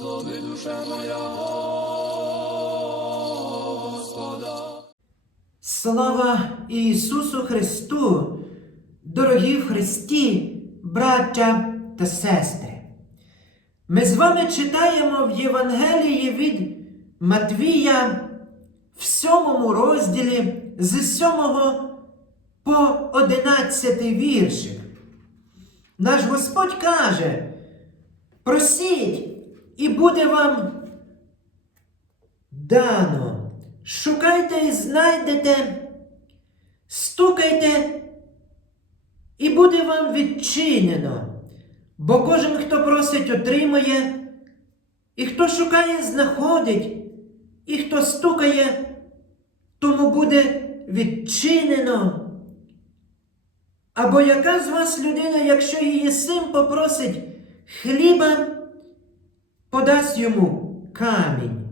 Благослови душа моя Господа. Слава Ісусу Христу, дорогі в Христі, браття та сестри. Ми з вами читаємо в Євангелії від Матвія в сьомому розділі з сьомого по одинадцятий віршик. Наш Господь каже: просіть, і буде вам дано. Шукайте і знайдете, стукайте, і буде вам відчинено. Бо кожен, хто просить, отримує, і хто шукає, знаходить, і хто стукає, тому буде відчинено. Або яка з вас людина, якщо її син попросить хліба, подасть йому камінь.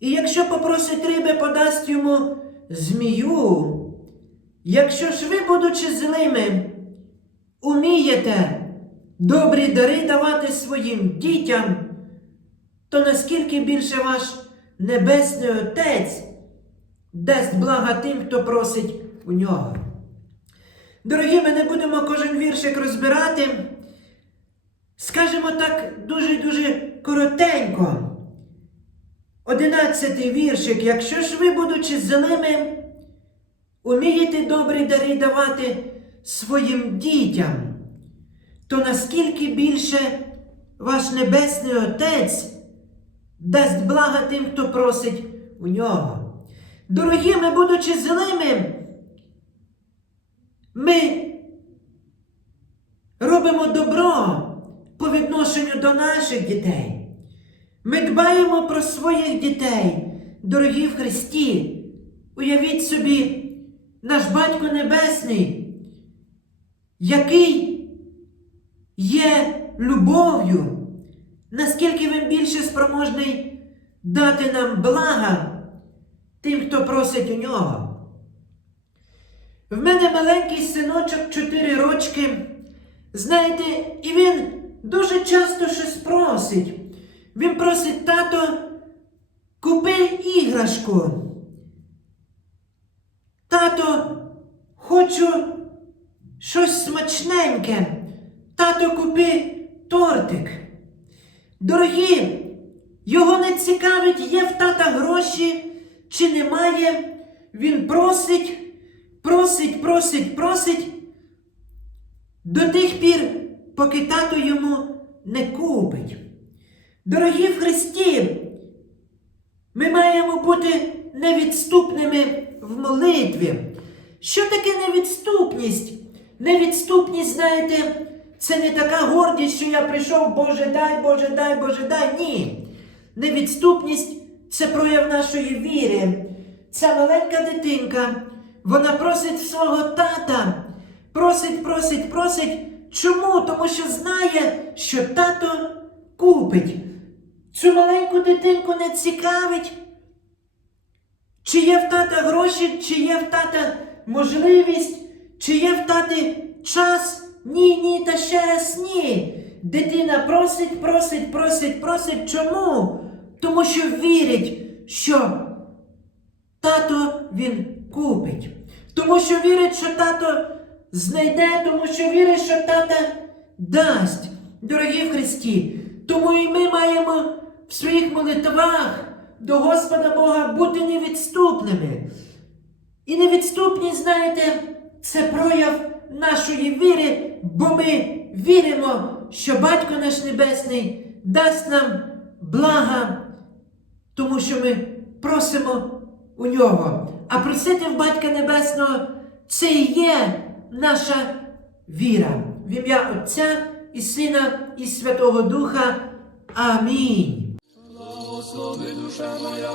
І якщо попросить риби, подасть йому змію. Якщо ж ви, будучи злими, умієте добрі дари давати своїм дітям, то наскільки більше ваш Небесний Отець дасть блага тим, хто просить у нього. Дорогі, ми не будемо кожен віршик розбирати. Скажемо так дуже-дуже коротенько. Одинадцятий віршик. Якщо ж ви, будучи злими, умієте добрі дари давати своїм дітям, то наскільки більше ваш Небесний Отець дасть блага тим, хто просить у нього. Дорогі, ми, будучи злими, ми робимо добро відношенню до наших дітей. Ми дбаємо про своїх дітей, дорогі в Христі. Уявіть собі, наш Батько Небесний, який є любов'ю, наскільки він більше спроможний дати нам блага тим, хто просить у нього. В мене маленький синочок 4 рочки. Знаєте, і він дуже часто щось просить. Він просить тато, купи іграшку. Тато, хочу щось смачненьке. Тато, купи тортик. Дорогі, його не цікавить, є в тата гроші чи немає. Він просить, просить, просить, просить. До тих пір, поки тато йому не купить. Дорогі в Христі, ми маємо бути невідступними в молитві. Що таке невідступність? Невідступність, знаєте, це не така гордість, що я прийшов, Боже, дай, Боже, дай, Боже, дай. Ні. Невідступність це прояв нашої віри. Ця маленька дитинка, вона просить свого тата. Просить, просить, просить. Чому? Тому що знає, що тато купить. Цю маленьку дитинку не цікавить, чи є в тата гроші, чи є в тата можливість, чи є в тати час. Ні, ні, та ще раз ні. Дитина просить, просить, просить, просить. Чому? Тому що вірить, що тато він купить. Тому що вірить, що тато знайде, тому що вірить, що тата дасть. Дорогі в Христі. Тому і ми маємо в своїх молитвах до Господа Бога бути невідступними. І невідступність, знаєте, це прояв нашої віри, бо ми віримо, що Батько наш Небесний дасть нам блага, тому що ми просимо у нього. А просити в Батька Небесного це і є наша віра. В ім'я Отця і Сина, і Святого Духа. Амінь. Благослови душа моя